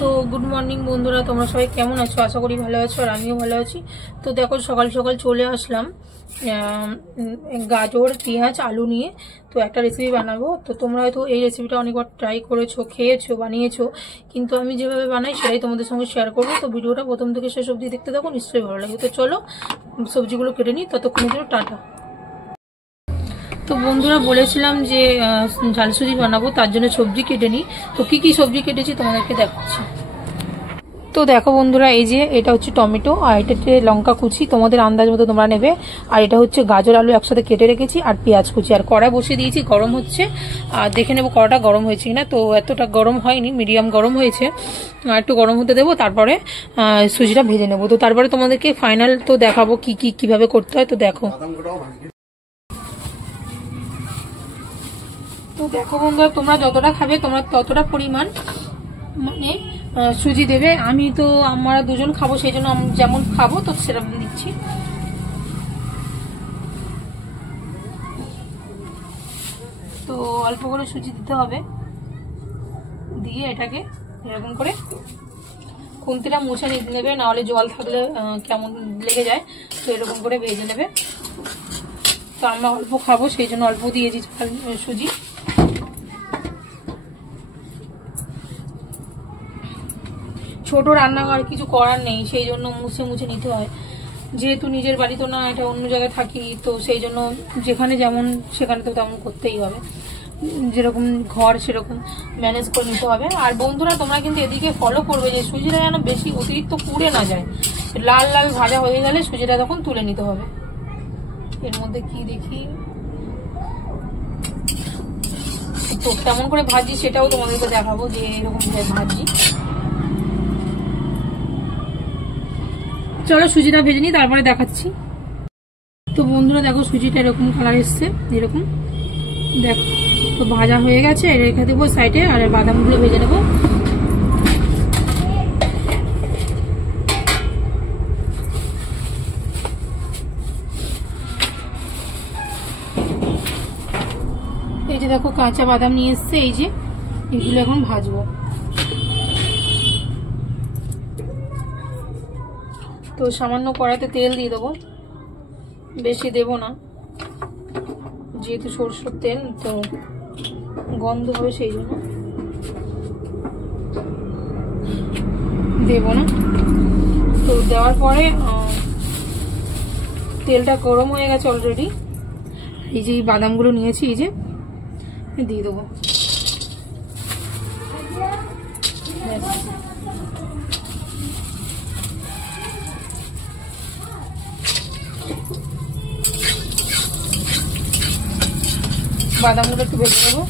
তো good morning বন্ধুরা, তোমরা সবাই কেমন আছো? আশা করি ভালো আছো, আর আমিও ভালো আছি। তো দেখো সকাল সকাল চলে আসলাম গাজর পেঁয়াজ আলু নিয়ে। তো একটা রেসিপি বানাবো। তো তোমরা হয়তো এই রেসিপিটা অনেকবার ট্রাই করেছো, খেয়েছো, বানিয়েছো, কিন্তু আমি যেভাবে বানাই সেটাই তোমাদের সঙ্গে শেয়ার করবো। তো ভিডিওটা প্রথম থেকে শেষ অবধি দেখতে থাকো, নিশ্চয়ই ভালো লাগে। তো চলো সবজিগুলো কেটে নিই, ততক্ষণের জন্য টাটা। তো বন্ধুরা বলেছিলাম যে ঝাল সুজি বানাবো, তার জন্য সবজি কেটে নিই। তো কি কি সবজি কেটেছি তোমাদেরকে দেখাচ্ছি। তো দেখো বন্ধুরা, এই যে এটা হচ্ছে টমেটো, আর এটা হচ্ছে লঙ্কা কুচি, তোমাদের আন্দাজ মতো তোমরা নেবে। আর এটা হচ্ছে গাজর আলু একসাথে কেটে রেখেছি, আর পেঁয়াজ কুচি। আর কড়া বসিয়ে দিয়েছি, গরম হচ্ছে। আর দেখে নেবো কড়াটা গরম হয়েছে কিনা। তো এতটা গরম হয়নি, মিডিয়াম গরম হয়েছে। আর একটু গরম হতে দেবো, তারপরে সুজিটা ভেজে নেবো। তো তারপরে তোমাদেরকে ফাইনাল তো দেখাবো কিভাবে করতে হয়। তো দেখো বন্ধুরা, তোমরা যতটা খাবে তোমরা ততটা পরিমাণ মানে সুজি দেবে। আমি তো আমরা দুজন খাবো, সেই জন্য যেমন খাবো তো সেরকম দিচ্ছি। তো অল্প করে সুজি দিতে হবে, দিয়ে এটাকে এরকম করে খুন্তিটা মুছে নিতে নেবে, নাহলে জল থাকলে কেমন লেগে যায়। তো এরকম করে ভেজে নেবে। তো আমরা অল্প খাবো, সেই জন্য অল্প দিয়েছি সুজি। ছোট রান্নাঘর, কিছু করার নেই, সেই জন্য মুছে নিতে হয়। যেহেতু নিজের বাড়ি তো না, এটা অন্য জায়গায় থাকি, তো সেই জন্য যেখানে যেমন সেখানে তো তেমন করতেই হবে। যেরকম ঘর সেরকম ম্যানেজ করে নিতে হবে। আর বন্ধুরা তোমরা কিন্তু এদিকে ফলো করবে যে সুজিটা যেন বেশি অতিরিক্ত পুড়ে না যায়। লাল লাল ভাজা হয়ে গেলে সুজিটা তখন তুলে নিতে হবে। এর মধ্যে কি দেখি তো কেমন করে ভাজি সেটাও তোমাদেরকে দেখাবো, যে এরকম ভাজি। চলো সুজিটা ভেজে নিই, তারপরে দেখাচ্ছি। তো বন্ধুরা দেখো সুজিটা এরকম কালার এসছে, এরকম দেখো। তো ভাজা হয়ে গেছে, রেখে দেবো সাইডে। আর বাদামগুলো ভেজে নেবো। এই যে দেখো কাঁচা বাদাম নিয়ে এসছে, এই যে এগুলো এখন ভাজবো। তো সামান্য কড়াইতে তেল দিয়ে দেবো, বেশি দেব না, যেহেতু সরষের তেল তো গন্ধ হবে, সেই জন্য দেব না। তো দেওয়ার পরে তেলটা গরম হয়ে গেছে অলরেডি। এই যে বাদামগুলো নিয়েছি, এই যে দিয়ে দেবো। বাদামগুলো একটু ভেজে নেবো।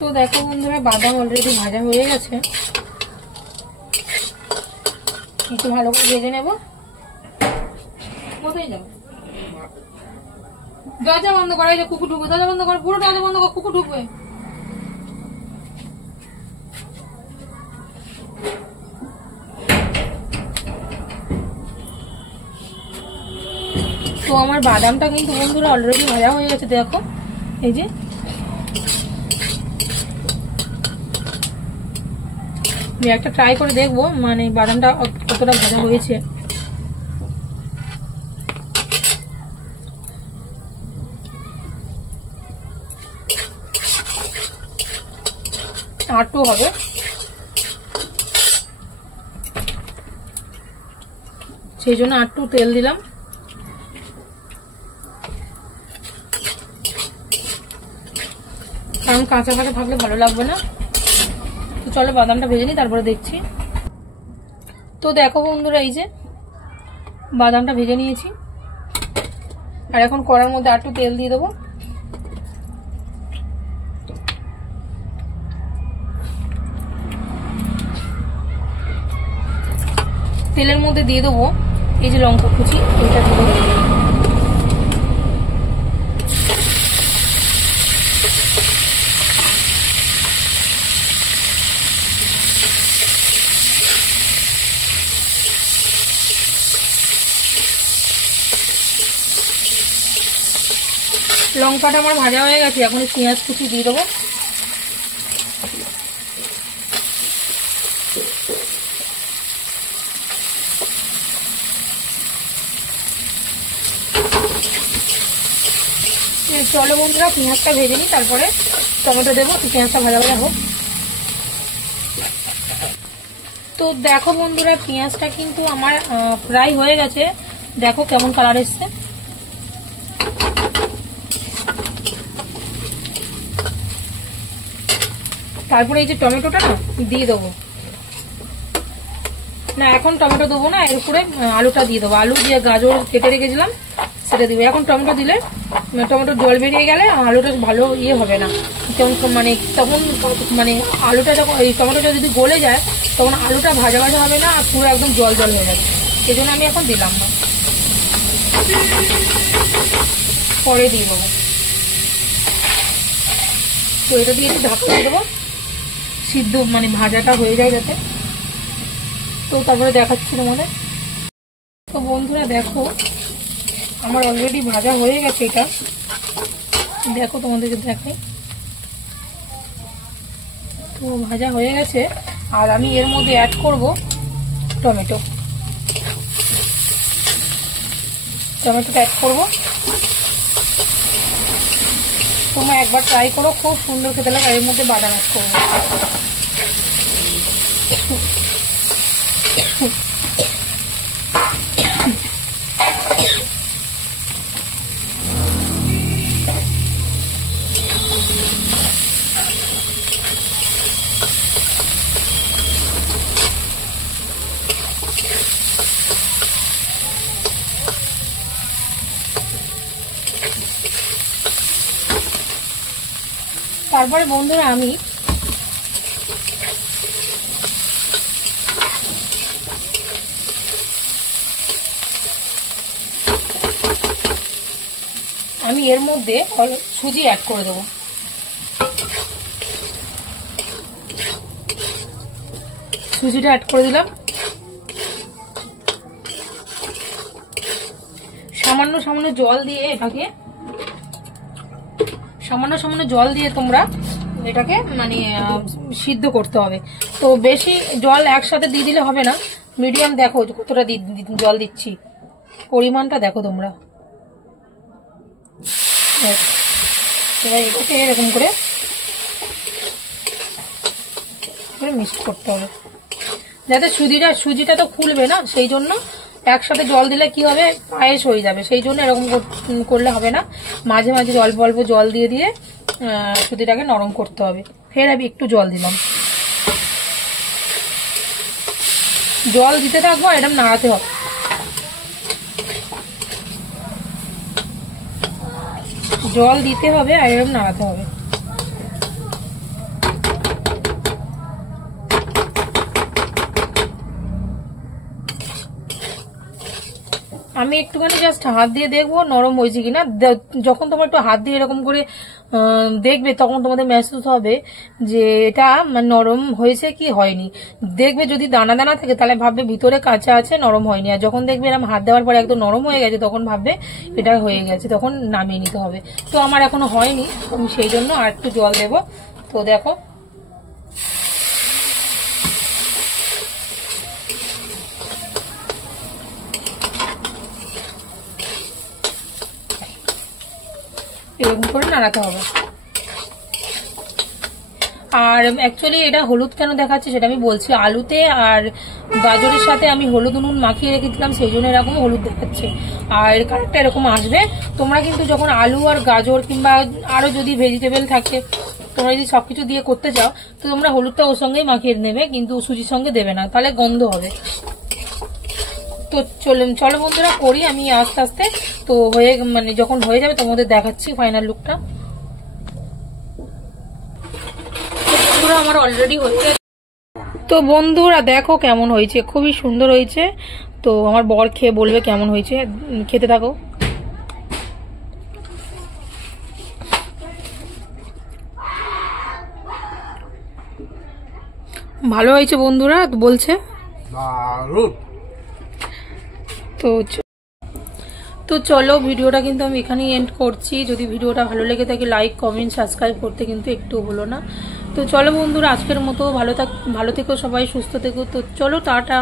তো দেখো বন্ধুরা, বাদাম অলরেডি ভাজা হয়ে গেছে, একটু ভালো করে ভেজে নেবো। কোথায় যাবো? দরজা বন্ধ করা, এই যে কুকুর ঢুকবে। দরজা বন্ধ কর, পুরো দরজা বন্ধ কর, কুকুর ঢুকবে। তো আমার বাদামটা কিন্তু বন্ধুরা অলরেডি ভাজা হয়ে গেছে, দেখো এই যে। একটা ট্রাই করে দেখবো মানে বাদামটা কতটা ভাজা হয়েছে। আটও হবে, সেই জন্য একটু তেল দিলাম। কারণ কাঁচা থাকলে ভালো লাগবে না। তো চলো বাদামটা ভেজে নিই, তারপরে দেখছি। তো দেখো বন্ধুরা, এই যে বাদামটা ভেজে নিয়েছি। আর এখন কড়ার মধ্যে একটু তেল দিয়ে দেবো। তেলের মধ্যে দিয়ে দেবো এই যে লঙ্কা কুচি, এটা দিয়ে দেবো। লঙ্কাটা আমার ভাজা হয়ে গেছে, এখন পেঁয়াজ কুচি দিয়ে দেবো। চলো বন্ধুরা পেঁয়াজটা ভেজে নিই, তারপরে টমেটো দেবো, পেঁয়াজটা ভাজা ভাজা হোক। তো দেখো বন্ধুরা পেঁয়াজটা কিন্তু আমার ফ্রাই হয়ে গেছে, দেখো কেমন কালার এসছে। তারপরে এই যে টমেটোটা না দিয়ে দেবো, না এখন টমেটো দেবো না, এর উপরে আলুটা দিয়ে দেবো। আলু দিয়ে গাজর কেটে রেখেছিলাম সেটা দিব। এখন টমেটো দিলে টমেটোর জল বেরিয়ে গেলে আলুটা ভালো ইয়ে হবে না, যেমন মানে তখন মানে আলুটা যখন এই টমেটোটা যদি গলে যায় তখন আলুটা ভাজা ভাজা হবে না, আর পুরো একদম জল জল হয়ে যাবে। সেই জন্য আমি এখন দিলাম না, পরে দিয়ে দেবো। তো এটা দিয়ে একটু ঢাকা দিয়ে দেবো, সিদ্ধ মানে ভাজাটা হয়ে যায় যাতে। তো তারপরে দেখাচ্ছি তোমাদের। তো বন্ধুরা দেখো আমার অলরেডি ভাজা হয়ে গেছে, এটা দেখো তোমাদেরকে দেখাই। তো ভাজা হয়ে গেছে, আর আমি এর মধ্যে অ্যাড করব টমেটো। টমেটোটা অ্যাড করব, তোমরা একবার ট্রাই করো, খুব সুন্দর খেতে লাগে। এর মধ্যে বাদাম অ্যাড করবো। তারপরে বন্ধুরা আমি এর মধ্যে সুজি অ্যাড করে দেবো। সুজিটা অ্যাড করে দিলাম। সামান্য সামান্য জল দিয়ে এটাকে তোমরা এটাকে মানে সিদ্ধ করতে হবে। তো বেশি জল একসাথে দিয়ে দিলে হবে না, মিডিয়াম দেখো কতটা জল দিচ্ছি, পরিমাণটা দেখো তোমরা। এবার এটাকে এরকম করে মিক্স করতে হবে, যাতে সুজিটা তো ফুলবে না, সেই জন্য একসাথে জল দিলে কি হবে পায়েস হয়ে যাবে। সেই জন্য এরকম করলে হবে না, মাঝে মাঝে অল্প অল্প জল দিয়ে দিয়ে সুজিটাকে নরম করতে হবে। ফের আমি একটু জল দিলাম, জল দিতে থাকবো, এরকম নাড়াতে হবে। জল দিতে হবে আর এরকম নাড়াতে হবে। আমি একটুখানি জাস্ট হাত দিয়ে দেখবো নরম হয়েছে কিনা। যখন তোমরা একটু হাত দিয়ে এরকম করে দেখবে তখন তোমাদের মেহসুস হবে যে এটা নরম হয়েছে কি হয়নি। দেখবে যদি দানা দানা থাকে তাহলে ভাববে ভিতরে কাঁচা আছে, নরম হয়নি। আর যখন দেখবে এরকম হাত দেওয়ার পরে একদম নরম হয়ে গেছে তখন ভাববে এটা হয়ে গেছে, তখন নামিয়ে নিতে হবে। তো আমার এখনো হয়নি, আমি সেই জন্য আর একটু জল দেবো। তো দেখো এরকম করে নাড়াতে হবে। আর অ্যাকচুয়ালি এটা হলুদ কেন দেখাচ্ছে সেটা আমি বলছি। আলুতে আর গাজরের সাথে আমি হলুদ নুন মাখিয়ে রেখেছিলাম, সেই জন্য এরকম হলুদ দেখাচ্ছে। আর এর কালারটা এরকম আসবে। তোমরা কিন্তু যখন আলু আর গাজর কিংবা আরো যদি ভেজিটেবল থাকে তোমরা যদি সবকিছু দিয়ে করতে চাও তো তোমরা হলুদটা ওর সঙ্গেই মাখিয়ে নেবে, কিন্তু সুজির সঙ্গে দেবে না, তাহলে গন্ধ হবে। তো চলো বন্ধুরা করি আমি আস্তে আস্তে। তো হয়ে মানে যখন হয়ে যাবে তোমাদের দেখাচ্ছি ফাইনাল লুকটা। আমার অলরেডি হয়ে গেছে। তো বন্ধুরা দেখো কেমন হয়েছে, খুবই সুন্দর হয়েছে। তো আমার বর খেয়ে বলবে কেমন হয়েছে, খেতে থাকো। ভালো হয়েছে বন্ধুরা বলছে। তো তো চলো ভিডিওটা কিন্তু আমি এখানেই এন্ড করছি। যদি ভিডিওটা ভালো লেগে থাকে লাইক কমেন্ট সাবস্ক্রাইব করতে কিন্তু একটু হলো না। তো চলো বন্ধুরা, আজকের মতো ভালো থেকো সবাই, সুস্থ থেকো। তো চলো টাটা।